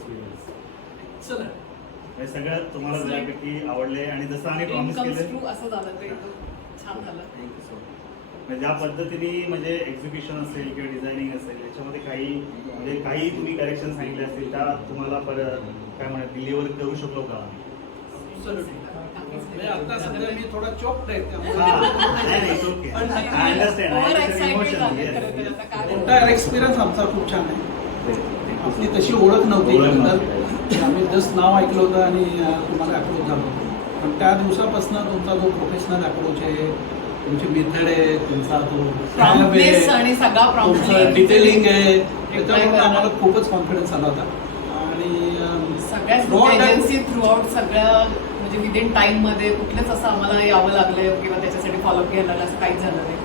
Experience? चला हे सगळं तुम्हाला बऱ्यापैकी आवडले आणि जसं आम्ही प्रॉमिस केलं असं झालं ते छान झालं. Thank you so much. म्हणजे ज्या पद्धतीने म्हणजे एक्झिक्युशन असेल किंवा डिझायनिंग असेल याच्यामध्ये काही तुम्ही करेक्शन सांगितले असतील त्या तुम्हाला परत काय म्हणत डिलिव्हर करू शकलो का? आता सध्या मी थोडा चॉप्ड आहे त्यामुळे एक्सपिरियन्स आमचा खूप छान आहे. आपली तशी ओळख नव्हती, आम्ही जस्ट नाव ऐकलं होतं आणि तुम्हाला अप्रोच झालो. पण त्या दिवसापासून तुमचा जो प्रोफेशनल अप्रोच आहे, तुमची मेथड आहे, तुमचा तो तुमचं डिटेलिंग आहे, त्याच्यामुळे आम्हाला खूपच कॉन्फिडन्स आला होता. आणि एजन्सी थ्रू आउट सगळ्या म्हणजे विदिन टाइम मध्ये कुठलेच असं आम्हाला यावं लागलं किंवा त्याच्यासाठी फॉलोअप घ्यायला लागलं असं काहीच झालं नाही.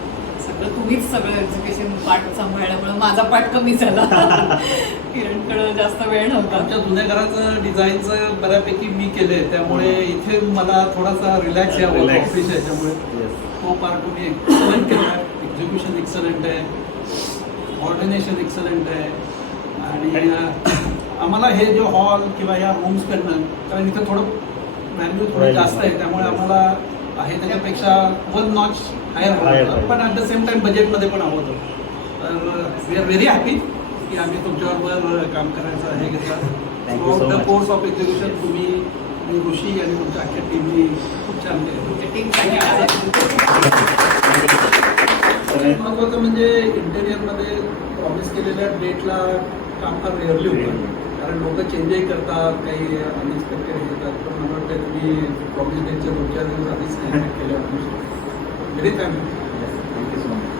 सगळं तुम्हीच सगळं एज्युकेशन पार्ट सांभाळल्यामुळे माझा पार्ट कमी झाला. किरणकडे जास्त वेळ नव्हता. आमच्या जुन्या घराचं डिझाईनचं बऱ्यापैकी मी केलंय, त्यामुळे इथे मला थोडासा रिलॅक्स यावं ऑफिस याच्यामुळे तो पार्ट तुम्ही एक्सलंट केला. एक्झिक्युशन एक्सलंट आहे, ऑर्डिनेशन एक्सलंट आहे. आणि आम्हाला हे जो हॉल किंवा या रूम्सकडनं, कारण इथं थोडं व्हॅल्यू थोडं जास्त आहे, त्यामुळे आम्हाला आहे त्याच्यापेक्षा वन नॉच हायर हवं होतं, पण ॲट द सेम टाइम बजेटमध्ये पण हवं होतं. तर वी आर व्हेरी हॅपी की आम्ही तुमच्याबरोबर काम करायचं हे घेतलं. Throughout the course of execution तुम्ही आणि ऋषी आणि तुमच्या अख्ख्या टीमनी खूप छान केलं. महत्त्वाचं म्हणजे इंटेरियरमध्ये प्रॉमिस केलेल्या डेटला काम फार रेअरली होतं, कारण लोक चेंजही करतात, काही अनएक्सपेक्टेड येतात. पण मला वाटतं तुम्ही प्रॉमिस डेटच्या 2-4 दिवस आधीच केलं. Very thank you. Thank you so much.